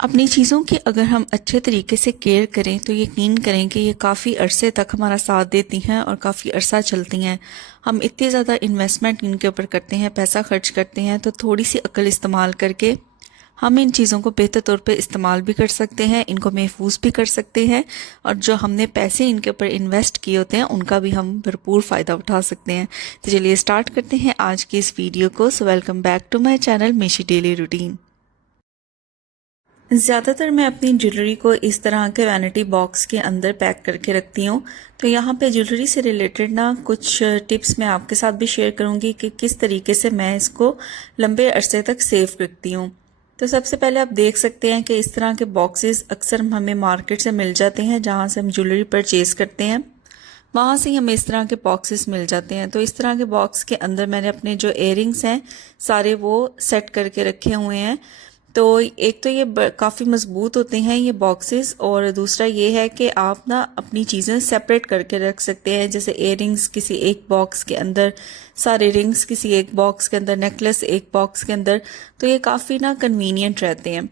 अपनी चीज़ों की अगर हम अच्छे तरीके से केयर करें तो यकीन करें कि ये काफ़ी अरसे तक हमारा साथ देती हैं और काफ़ी अरसा चलती हैं। हम इतनी ज़्यादा इन्वेस्टमेंट इनके ऊपर करते हैं, पैसा खर्च करते हैं, तो थोड़ी सी अक्ल इस्तेमाल करके हम इन चीज़ों को बेहतर तौर पे इस्तेमाल भी कर सकते हैं, इनको महफूज भी कर सकते हैं और जो हमने पैसे इनके ऊपर इन्वेस्ट किए होते हैं उनका भी हम भरपूर फ़ायदा उठा सकते हैं। तो चलिए स्टार्ट करते हैं आज की इस वीडियो को। So welcome back to my channel मेशी डेली रूटीन। ज़्यादातर मैं अपनी ज्वेलरी को इस तरह के वैनिटी बॉक्स के अंदर पैक करके रखती हूँ। तो यहाँ पे ज्वेलरी से रिलेटेड ना कुछ टिप्स मैं आपके साथ भी शेयर करूँगी कि किस तरीके से मैं इसको लंबे अरसे तक सेफ रखती हूँ। तो सबसे पहले आप देख सकते हैं कि इस तरह के बॉक्सेस अक्सर हमें मार्केट से मिल जाते हैं, जहाँ से हम ज्वेलरी परचेज़ करते हैं वहाँ से ही हमें इस तरह के बॉक्सेस मिल जाते हैं। तो इस तरह के बॉक्स के अंदर मैंने अपने जो इयररिंग्स हैं सारे वो सेट करके रखे हुए हैं। तो एक तो ये काफ़ी मज़बूत होते हैं ये बॉक्सेस, और दूसरा ये है कि आप ना अपनी चीज़ें सेपरेट करके रख सकते हैं। जैसे इयररिंग्स किसी एक बॉक्स के अंदर, सारे रिंग्स किसी एक बॉक्स के अंदर, नेकलेस एक बॉक्स के अंदर। तो ये काफ़ी ना कन्वीनियंट रहते हैं।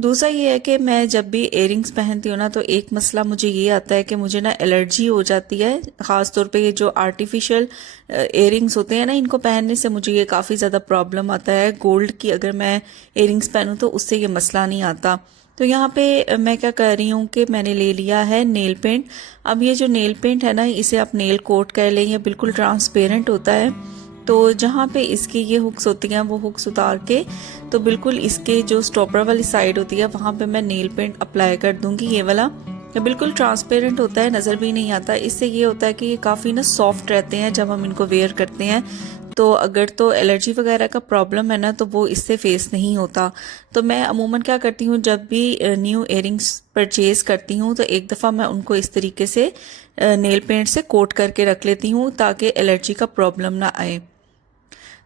दूसरा ये है कि मैं जब भी इयररिंग्स पहनती हूँ ना, तो एक मसला मुझे ये आता है कि मुझे ना एलर्जी हो जाती है। ख़ास तौर पे ये जो आर्टिफिशियल इयररिंग्स होते हैं ना, इनको पहनने से मुझे ये काफ़ी ज़्यादा प्रॉब्लम आता है। गोल्ड की अगर मैं इयररिंग्स पहनूँ तो उससे ये मसला नहीं आता। तो यहाँ पे मैं क्या कर रही हूँ कि मैंने ले लिया है नेल पेंट। अब ये जो नेल पेंट है ना, इसे आप नेल कोट कर लें, ये बिल्कुल ट्रांसपेरेंट होता है। तो जहाँ पे इसकी ये हुक्स होती हैं वो हुक्स उतार के तो बिल्कुल इसके जो स्टॉपर वाली साइड होती है वहाँ पे मैं नेल पेंट अप्लाई कर दूंगी। ये वाला ये बिल्कुल ट्रांसपेरेंट होता है, नज़र भी नहीं आता। इससे ये होता है कि ये काफ़ी ना सॉफ्ट रहते हैं जब हम इनको वेयर करते हैं। तो अगर तो एलर्जी वगैरह का प्रॉब्लम है ना, तो वो इससे फेस नहीं होता। तो मैं अमूमन क्या करती हूँ, जब भी न्यू इयररिंग्स परचेज करती हूँ तो एक दफ़ा मैं उनको इस तरीके से नेल पेंट से कोट करके रख लेती हूँ ताकि एलर्जी का प्रॉब्लम ना आए।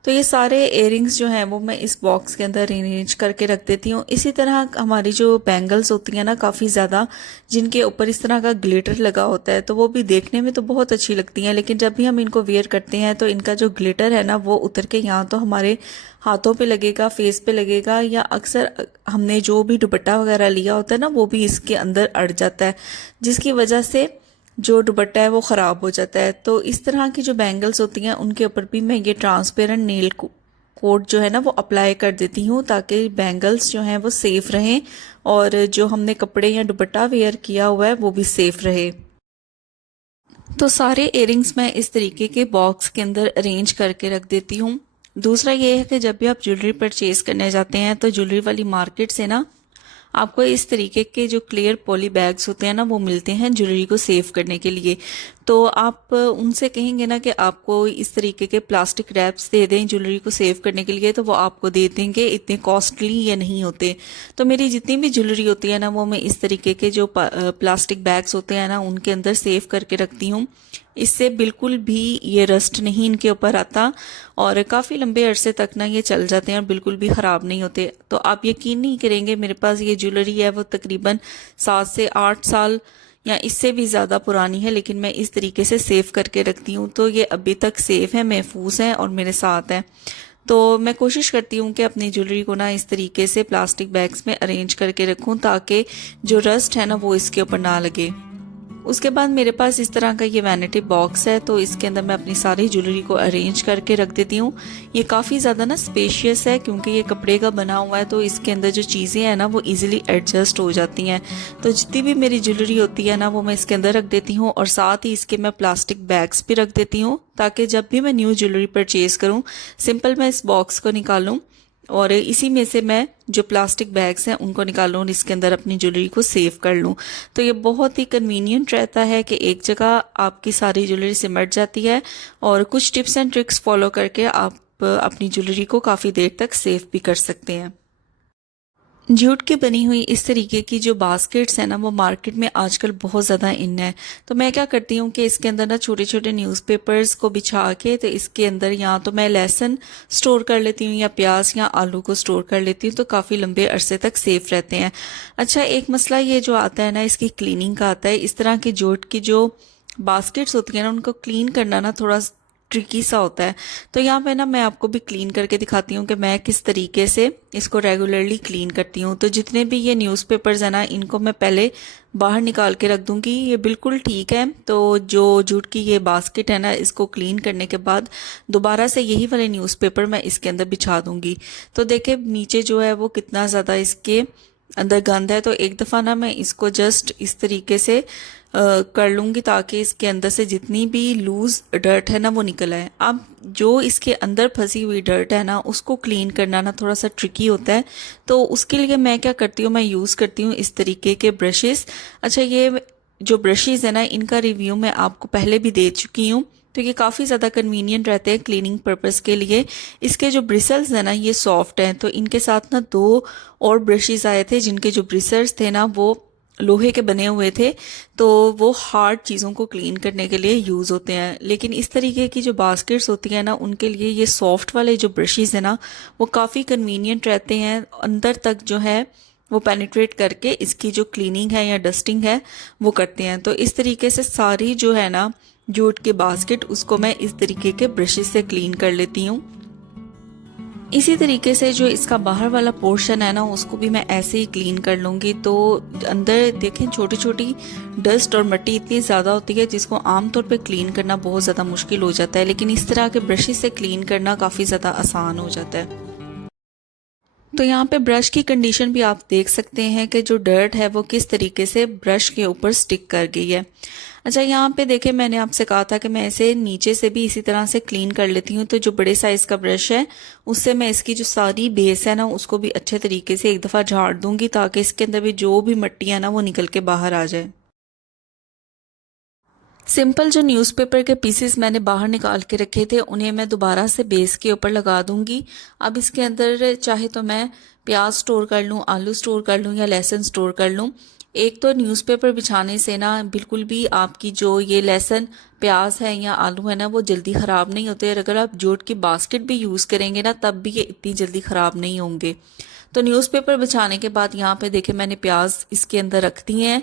तो ये सारे इयररिंग्स जो हैं वो मैं इस बॉक्स के अंदर अरेंज करके रख देती हूँ। इसी तरह हमारी जो बैंगल्स होती हैं ना, काफ़ी ज़्यादा, जिनके ऊपर इस तरह का ग्लिटर लगा होता है, तो वो भी देखने में तो बहुत अच्छी लगती हैं, लेकिन जब भी हम इनको वेयर करते हैं तो इनका जो ग्लिटर है ना वो उतर के यहाँ तो हमारे हाथों पे लगेगा, फेस पे लगेगा, या अक्सर हमने जो भी दुपट्टा वगैरह लिया होता है ना वो भी इसके अंदर अड़ जाता है, जिसकी वजह से जो दुपट्टा है वो ख़राब हो जाता है। तो इस तरह की जो बैंगल्स होती हैं उनके ऊपर भी मैं ये ट्रांसपेरेंट नेल कोट जो है ना वो अप्लाई कर देती हूँ, ताकि बैंगल्स जो हैं वो सेफ़ रहें और जो हमने कपड़े या दुपट्टा वेयर किया हुआ है वो भी सेफ़ रहे। तो सारे इयररिंग्स मैं इस तरीके के बॉक्स के अंदर अरेंज करके रख देती हूँ। दूसरा ये है कि जब भी आप ज्वेलरी परचेज करने जाते हैं तो ज्वेलरी वाली मार्केट से ना आपको इस तरीके के जो क्लियर पॉली बैग्स होते हैं ना वो मिलते हैं ज्वेलरी को सेव करने के लिए। तो आप उनसे कहेंगे ना कि आपको इस तरीके के प्लास्टिक रैप्स दे दें ज्वेलरी को सेव करने के लिए, तो वो आपको दे देंगे। इतने कॉस्टली ये नहीं होते। तो मेरी जितनी भी ज्वेलरी होती है ना वो मैं इस तरीके के जो प्लास्टिक बैग्स होते हैं ना उनके अंदर सेव करके रखती हूँ। इससे बिल्कुल भी ये रस्ट नहीं इनके ऊपर आता और काफ़ी लंबे अरसे तक ना ये चल जाते हैं और बिल्कुल भी ख़राब नहीं होते। तो आप यकीन नहीं करेंगे, मेरे पास ये ज्वेलरी है वो तकरीबन 7 से 8 साल या इससे भी ज़्यादा पुरानी है, लेकिन मैं इस तरीके से सेव करके रखती हूँ। तो ये अभी तक सेफ है, महफूज है और मेरे साथ है। तो मैं कोशिश करती हूँ कि अपनी ज्वेलरी को ना इस तरीके से प्लास्टिक बैग्स में अरेंज करके रखूँ ताकि जो रस्ट है ना वो इसके ऊपर ना लगे। उसके बाद मेरे पास इस तरह का ये वैनिटी बॉक्स है, तो इसके अंदर मैं अपनी सारी ज्वेलरी को अरेंज करके रख देती हूँ। ये काफ़ी ज़्यादा ना स्पेशियस है क्योंकि ये कपड़े का बना हुआ है, तो इसके अंदर जो चीज़ें हैं ना वो इजीली एडजस्ट हो जाती हैं। तो जितनी भी मेरी ज्वेलरी होती है ना वो मैं इसके अंदर रख देती हूँ और साथ ही इसके मैं प्लास्टिक बैग्स भी रख देती हूँ ताकि जब भी मैं न्यू ज्वेलरी परचेज़ करूँ सिंपल मैं इस बॉक्स को निकालूँ और इसी में से मैं जो प्लास्टिक बैग्स हैं उनको निकालूं और इसके अंदर अपनी ज्वेलरी को सेव कर लूं। तो ये बहुत ही कन्वीनियंट रहता है कि एक जगह आपकी सारी ज्वेलरी सिमट जाती है और कुछ टिप्स एंड ट्रिक्स फॉलो करके आप अपनी ज्वेलरी को काफ़ी देर तक सेव भी कर सकते हैं। जूट की बनी हुई इस तरीके की जो बास्केट्स हैं ना वो मार्केट में आजकल बहुत ज़्यादा इन है। तो मैं क्या करती हूँ कि इसके अंदर ना छोटे छोटे न्यूज़पेपर्स को बिछा के तो इसके अंदर या तो मैं लहसुन स्टोर कर लेती हूँ या प्याज या आलू को स्टोर कर लेती हूँ, तो काफ़ी लंबे अरसे तक सेफ रहते हैं। अच्छा, एक मसला ये जो आता है ना इसकी क्लीनिंग का आता है। इस तरह की जूट की जो बास्केट्स होती हैं ना उनको क्लीन करना ना थोड़ा ट्रिकी सा होता है। तो यहाँ पे ना मैं आपको भी क्लीन करके दिखाती हूँ कि मैं किस तरीके से इसको रेगुलरली क्लीन करती हूँ। तो जितने भी ये न्यूज़पेपर्स हैं ना, इनको मैं पहले बाहर निकाल के रख दूंगी, ये बिल्कुल ठीक है। तो जो जूट की ये बास्केट है ना, इसको क्लीन करने के बाद दोबारा से यही वाले न्यूज़पेपर मैं इसके अंदर बिछा दूंगी। तो देखे नीचे जो है वो कितना ज़्यादा इसके अंदर गंद है। तो एक दफ़ा ना मैं इसको जस्ट इस तरीके से कर लूँगी ताकि इसके अंदर से जितनी भी लूज डर्ट है ना वो निकल आए। अब जो इसके अंदर फंसी हुई डर्ट है ना, उसको क्लीन करना ना थोड़ा सा ट्रिकी होता है। तो उसके लिए मैं क्या करती हूँ, मैं यूज़ करती हूँ इस तरीके के ब्रशेस। अच्छा, ये जो ब्रशेस है ना, इनका रिव्यू मैं आपको पहले भी दे चुकी हूँ। तो ये काफ़ी ज़्यादा कन्वीनियंट रहते हैं क्लीनिंग पर्पस के लिए। इसके जो ब्रिसल्स हैं ना, ये सॉफ्ट हैं। तो इनके साथ ना 2 और ब्रशेस आए थे जिनके जो ब्रिसल्स थे ना वो लोहे के बने हुए थे। तो वो हार्ड चीज़ों को क्लीन करने के लिए यूज़ होते हैं। लेकिन इस तरीके की जो बास्केट्स होती हैं ना, उनके लिए ये सॉफ्ट वाले जो ब्रशेस हैं ना, वो काफ़ी कन्वीनियंट रहते हैं। अंदर तक जो है वो पेनिट्रेट करके इसकी जो क्लीनिंग है या डस्टिंग है वो करते हैं। तो इस तरीके से सारी जो है ना जूट की बास्केट, उसको मैं इस तरीके के ब्रशेस से क्लीन कर लेती हूँ। इसी तरीके से जो इसका बाहर वाला पोर्शन है ना, उसको भी मैं ऐसे ही क्लीन कर लूँगी। तो अंदर देखें छोटी छोटी डस्ट और मिट्टी इतनी ज़्यादा होती है जिसको आमतौर पे क्लीन करना बहुत ज़्यादा मुश्किल हो जाता है, लेकिन इस तरह के ब्रशेस से क्लीन करना काफ़ी ज़्यादा आसान हो जाता है। तो यहाँ पे ब्रश की कंडीशन भी आप देख सकते हैं कि जो डर्ट है वो किस तरीके से ब्रश के ऊपर स्टिक कर गई है। अच्छा, यहाँ पे देखें, मैंने आपसे कहा था कि मैं इसे नीचे से भी इसी तरह से क्लीन कर लेती हूँ। तो जो बड़े साइज का ब्रश है उससे मैं इसकी जो सारी बेस है ना, उसको भी अच्छे तरीके से एक दफ़ा झाड़ दूंगी ताकि इसके अंदर भी जो भी मिट्टी है ना वो निकल के बाहर आ जाए। सिंपल जो न्यूज़पेपर के पीसेस मैंने बाहर निकाल के रखे थे, उन्हें मैं दोबारा से बेस के ऊपर लगा दूंगी। अब इसके अंदर चाहे तो मैं प्याज स्टोर कर लूँ, आलू स्टोर कर लूँ या लहसुन स्टोर कर लूँ। एक तो न्यूज़पेपर बिछाने से ना बिल्कुल भी आपकी जो ये लहसुन प्याज है या आलू है ना, वो जल्दी ख़राब नहीं होते। और अगर आप जूट की बास्केट भी यूज़ करेंगे ना, तब भी ये इतनी जल्दी ख़राब नहीं होंगे। तो न्यूज़पेपर बिछाने के बाद यहाँ पे देखे मैंने प्याज इसके अंदर रख दिए हैं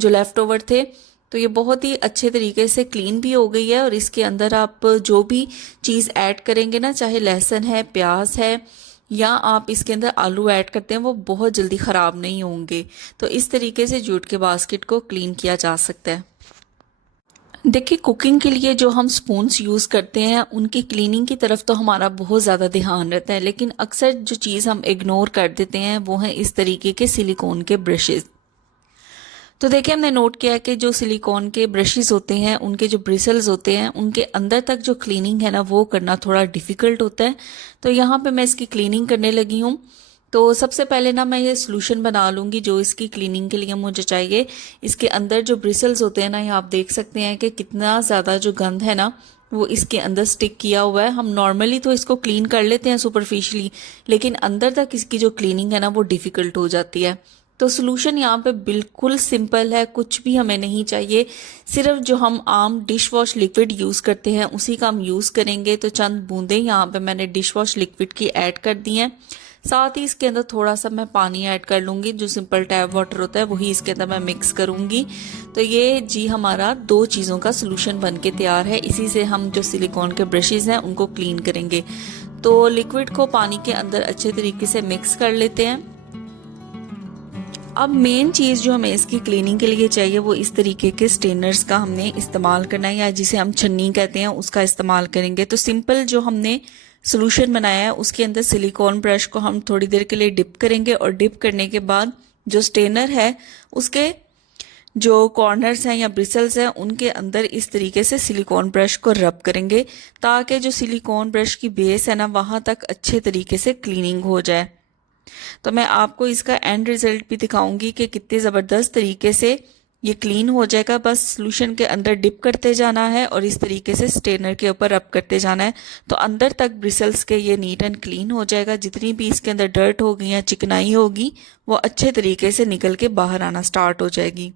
जो लेफ़्ट ओवर थे। तो ये बहुत ही अच्छे तरीके से क्लीन भी हो गई है। और इसके अंदर आप जो भी चीज़ ऐड करेंगे ना, चाहे लहसुन है, प्याज है या आप इसके अंदर आलू ऐड करते हैं, वो बहुत जल्दी ख़राब नहीं होंगे। तो इस तरीके से जूट के बास्केट को क्लीन किया जा सकता है। देखिए, कुकिंग के लिए जो हम स्पून्स यूज़ करते हैं उनकी क्लीनिंग की तरफ तो हमारा बहुत ज़्यादा ध्यान रहता है, लेकिन अक्सर जो चीज़ हम इग्नोर कर देते हैं वो है इस तरीके के सिलिकॉन के ब्रशेज़। तो देखिए, हमने नोट किया है कि जो सिलिकॉन के ब्रशेस होते हैं, उनके जो ब्रिसल्स होते हैं, उनके अंदर तक जो क्लीनिंग है ना वो करना थोड़ा डिफ़िकल्ट होता है। तो यहाँ पे मैं इसकी क्लीनिंग करने लगी हूँ। तो सबसे पहले ना मैं ये सोल्यूशन बना लूँगी जो इसकी क्लीनिंग के लिए मुझे चाहिए। इसके अंदर जो ब्रिसल्स होते हैं ना, ये आप देख सकते हैं कि कितना ज़्यादा जो गंद है ना वो इसके अंदर स्टिक किया हुआ है। हम नॉर्मली तो इसको क्लीन कर लेते हैं सुपरफिशियली, लेकिन अंदर तक इसकी जो क्लीनिंग है ना वो डिफ़िकल्ट हो जाती है। तो सोल्यूशन यहाँ पे बिल्कुल सिंपल है, कुछ भी हमें नहीं चाहिए। सिर्फ जो हम आम डिश वॉश लिक्विड यूज़ करते हैं उसी का हम यूज़ करेंगे। तो चंद बूंदें यहाँ पे मैंने डिश वॉश लिक्विड की ऐड कर दी हैं। साथ ही इसके अंदर थोड़ा सा मैं पानी ऐड कर लूँगी, जो सिंपल टैप वाटर होता है वही इसके अंदर मैं मिक्स करूँगी। तो ये जी हमारा 2 चीज़ों का सोल्यूशन बन के तैयार है। इसी से हम जो सिलिकॉन के ब्रशेज़ हैं उनको क्लीन करेंगे। तो लिक्विड को पानी के अंदर अच्छे तरीके से मिक्स कर लेते हैं। अब मेन चीज़ जो हमें इसकी क्लीनिंग के लिए चाहिए वो इस तरीके के स्टेनर्स का हमने इस्तेमाल करना है, या जिसे हम छन्नी कहते हैं उसका इस्तेमाल करेंगे। तो सिंपल जो हमने सोल्यूशन बनाया है उसके अंदर सिलिकॉन ब्रश को हम थोड़ी देर के लिए डिप करेंगे और डिप करने के बाद जो स्टेनर है उसके जो कॉर्नर्स हैं या ब्रिसल्स हैं उनके अंदर इस तरीके से सिलिकॉन ब्रश को रब करेंगे ताकि जो सिलिकॉन ब्रश की बेस है ना वहाँ तक अच्छे तरीके से क्लीनिंग हो जाए। तो मैं आपको इसका एंड रिजल्ट भी दिखाऊंगी कि कितने ज़बरदस्त तरीके से ये क्लीन हो जाएगा। बस सोल्यूशन के अंदर डिप करते जाना है और इस तरीके से स्टेनर के ऊपर रब करते जाना है, तो अंदर तक ब्रिसल्स के ये नीट एंड क्लीन हो जाएगा। जितनी भी इसके अंदर डर्ट होगी या चिकनाई होगी वो अच्छे तरीके से निकल के बाहर आना स्टार्ट हो जाएगी।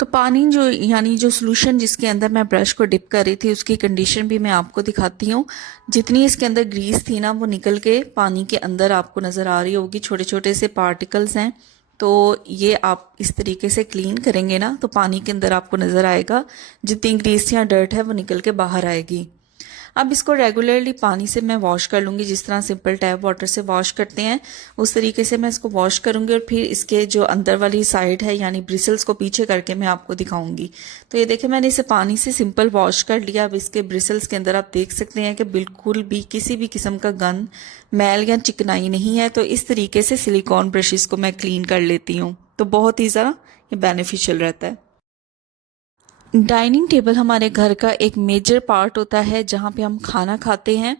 तो पानी जो यानी जो सोल्यूशन जिसके अंदर मैं ब्रश को डिप कर रही थी उसकी कंडीशन भी मैं आपको दिखाती हूँ। जितनी इसके अंदर ग्रीस थी ना वो निकल के पानी के अंदर आपको नज़र आ रही होगी, छोटे छोटे से पार्टिकल्स हैं। तो ये आप इस तरीके से क्लीन करेंगे ना तो पानी के अंदर आपको नज़र आएगा जितनी ग्रीस या डर्ट है वो निकल के बाहर आएगी। अब इसको रेगुलरली पानी से मैं वॉश कर लूँगी, जिस तरह सिंपल टैप वाटर से वॉश करते हैं उस तरीके से मैं इसको वॉश करूँगी। और फिर इसके जो अंदर वाली साइड है यानी ब्रिसल्स को पीछे करके मैं आपको दिखाऊंगी। तो ये देखें मैंने इसे पानी से सिंपल वॉश कर लिया। अब इसके ब्रिसल्स के अंदर आप देख सकते हैं कि बिल्कुल भी किसी भी किस्म का गंद, मैल या चिकनाई नहीं है। तो इस तरीके से सिलिकॉन ब्रशेस को मैं क्लीन कर लेती हूँ, तो बहुत ही ज़्यादा ये बेनिफिशियल रहता है। डाइनिंग टेबल हमारे घर का एक मेजर पार्ट होता है जहाँ पे हम खाना खाते हैं,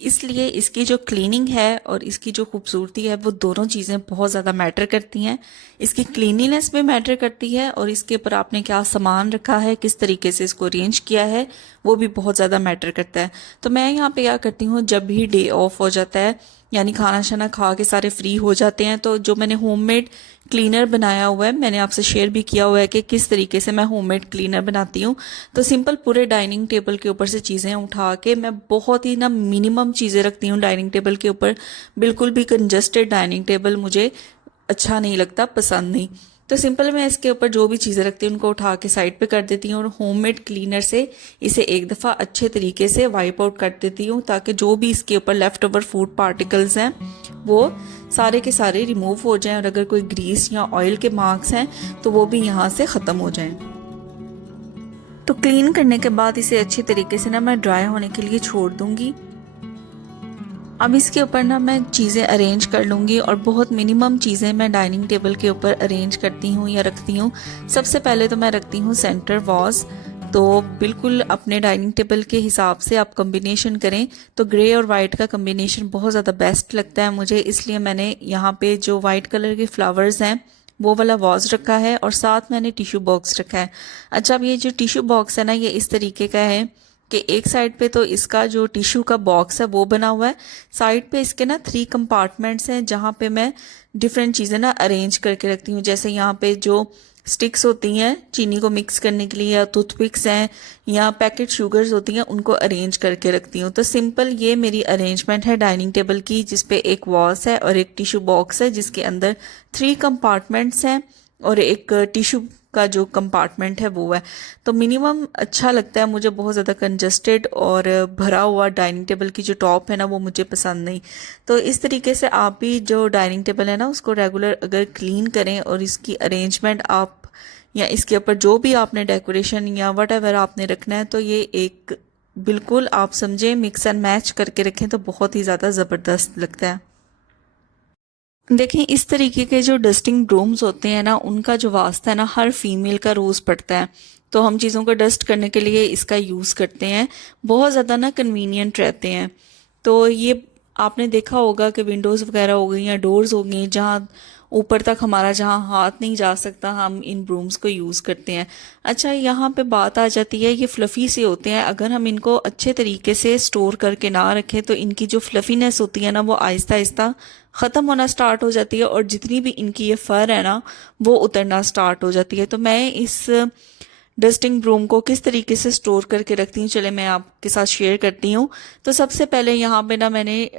इसलिए इसकी जो क्लीनिंग है और इसकी जो खूबसूरती है वो दोनों चीज़ें बहुत ज़्यादा मैटर करती हैं। इसकी क्लीनिनेस भी मैटर करती है और इसके ऊपर आपने क्या सामान रखा है, किस तरीके से इसको अरेंज किया है, वो भी बहुत ज़्यादा मैटर करता है। तो मैं यहाँ पे क्या करती हूँ, जब भी डे ऑफ हो जाता है यानी खाना शाना खा के सारे फ्री हो जाते हैं, तो जो मैंने होममेड क्लीनर बनाया हुआ है, मैंने आपसे शेयर भी किया हुआ है कि किस तरीके से मैं होममेड क्लीनर बनाती हूँ। तो सिंपल पूरे डाइनिंग टेबल के ऊपर से चीज़ें उठा के मैं बहुत ही मिनिमम चीज़ें रखती हूँ डाइनिंग टेबल के ऊपर। बिल्कुल भी कंजस्टेड डाइनिंग टेबल मुझे अच्छा नहीं लगता, पसंद नहीं। तो सिंपल मैं इसके ऊपर जो भी चीज़ें रखती हूँ उनको उठा के साइड पे कर देती हूँ और होममेड क्लीनर से इसे एक दफ़ा अच्छे तरीके से वाइप आउट कर देती हूँ, ताकि जो भी इसके ऊपर लेफ्ट ओवर फूड पार्टिकल्स हैं वो सारे के सारे रिमूव हो जाएं और अगर कोई ग्रीस या ऑयल के मार्क्स हैं तो वो भी यहाँ से ख़त्म हो जाएं। तो क्लीन करने के बाद इसे अच्छी तरीके से मैं ड्राई होने के लिए छोड़ दूँगी। अब इसके ऊपर मैं चीज़ें अरेंज कर लूँगी और बहुत मिनिमम चीज़ें मैं डाइनिंग टेबल के ऊपर अरेंज करती हूँ या रखती हूँ। सबसे पहले तो मैं रखती हूँ सेंटर वॉज। तो बिल्कुल अपने डाइनिंग टेबल के हिसाब से आप कम्बिनेशन करें, तो ग्रे और वाइट का कम्बिनेशन बहुत ज़्यादा बेस्ट लगता है मुझे, इसलिए मैंने यहाँ पे जो वाइट कलर के फ्लावर्स हैं वो वाला वॉज रखा है और साथ मैंने टिश्यू बॉक्स रखा है। अच्छा, अब ये जो टिश्यू बॉक्स है ये इस तरीके का है कि एक साइड पे तो इसका जो टिश्यू का बॉक्स है वो बना हुआ है, साइड पे इसके 3 कंपार्टमेंट्स हैं जहाँ पे मैं डिफरेंट चीज़ें अरेंज करके रखती हूँ। जैसे यहाँ पे जो स्टिक्स होती हैं चीनी को मिक्स करने के लिए, या टूथपिक्स हैं या पैकेट शुगर्स होती हैं, उनको अरेंज करके रखती हूँ। तो सिंपल ये मेरी अरेंजमेंट है डाइनिंग टेबल की, जिसपे एक वॉस है और एक टिश्यू बॉक्स है जिसके अंदर 3 कंपार्टमेंट्स हैं और एक टिश्यू का जो कंपार्टमेंट है वो है। तो मिनिमम अच्छा लगता है मुझे, बहुत ज़्यादा कंजस्टेड और भरा हुआ डाइनिंग टेबल की जो टॉप है वो मुझे पसंद नहीं। तो इस तरीके से आप भी जो डाइनिंग टेबल है उसको रेगुलर अगर क्लीन करें और इसकी अरेंजमेंट आप या इसके ऊपर जो भी आपने डेकोरेशन या वट एवर आपने रखना है, तो ये एक बिल्कुल आप समझें मिक्स एंड मैच करके रखें तो बहुत ही ज़्यादा ज़बरदस्त लगता है। देखें, इस तरीके के जो डस्टिंग ब्रूम्स होते हैं उनका जो वास्ता है हर फीमेल का रोज़ पड़ता है। तो हम चीज़ों को डस्ट करने के लिए इसका यूज़ करते हैं, बहुत ज़्यादा कन्वीनियंट रहते हैं। तो ये आपने देखा होगा कि विंडोज़ वगैरह हो गई या डोर्स हो गई, जहाँ ऊपर तक हमारा जहाँ हाथ नहीं जा सकता, हम इन ब्रूम्स को यूज़ करते हैं। अच्छा, यहाँ पे बात आ जाती है, ये फ्लफ़ी से होते हैं, अगर हम इनको अच्छे तरीके से स्टोर करके ना रखें तो इनकी जो फ्लफ़ीनेस होती है वो आहिस्ता आहिस्ता ख़त्म होना स्टार्ट हो जाती है और जितनी भी इनकी ये फर है वो उतरना स्टार्ट हो जाती है। तो मैं इस डस्टिंग ब्रूम को किस तरीके से स्टोर करके रखती हूँ, चले मैं आपके साथ शेयर करती हूँ। तो सबसे पहले यहाँ पे मैंने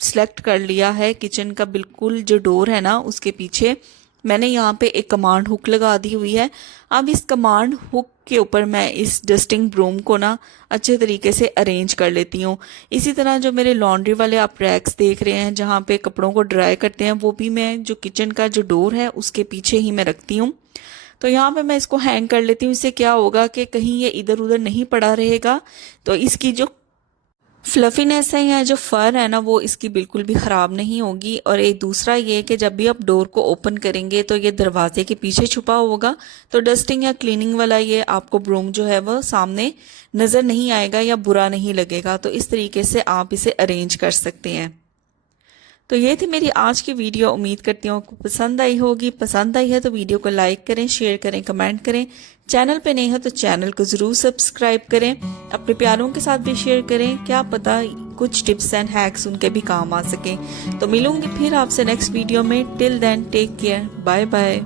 सिलेक्ट कर लिया है किचन का बिल्कुल जो डोर है उसके पीछे मैंने यहाँ पे एक कमांड हुक लगा दी हुई है। अब इस कमांड हुक के ऊपर मैं इस डस्टिंग ब्रूम को अच्छे तरीके से अरेंज कर लेती हूँ। इसी तरह जो मेरे लॉन्ड्री वाले आप रैक्स देख रहे हैं जहाँ पे कपड़ों को ड्राई करते हैं, वो भी मैं जो किचन का जो डोर है उसके पीछे ही मैं रखती हूँ। तो यहाँ पे मैं इसको हैंग कर लेती हूँ। इससे क्या होगा कि कहीं ये इधर उधर नहीं पड़ा रहेगा, तो इसकी जो फ्लफीनेस है या जो फर है वो इसकी बिल्कुल भी ख़राब नहीं होगी। और एक दूसरा ये कि जब भी आप डोर को ओपन करेंगे तो ये दरवाजे के पीछे छुपा होगा, तो डस्टिंग या क्लीनिंग वाला ये आपको ब्रूम जो है वो सामने नज़र नहीं आएगा या बुरा नहीं लगेगा। तो इस तरीके से आप इसे अरेंज कर सकते हैं। तो ये थी मेरी आज की वीडियो, उम्मीद करती हूँ आपको पसंद आई होगी। पसंद आई है तो वीडियो को लाइक करें, शेयर करें, कमेंट करें। चैनल पे नहीं है तो चैनल को ज़रूर सब्सक्राइब करें, अपने प्यारों के साथ भी शेयर करें, क्या पता कुछ टिप्स एंड हैक्स उनके भी काम आ सकें। तो मिलूंगी फिर आपसे नेक्स्ट वीडियो में। Till then take care, bye bye.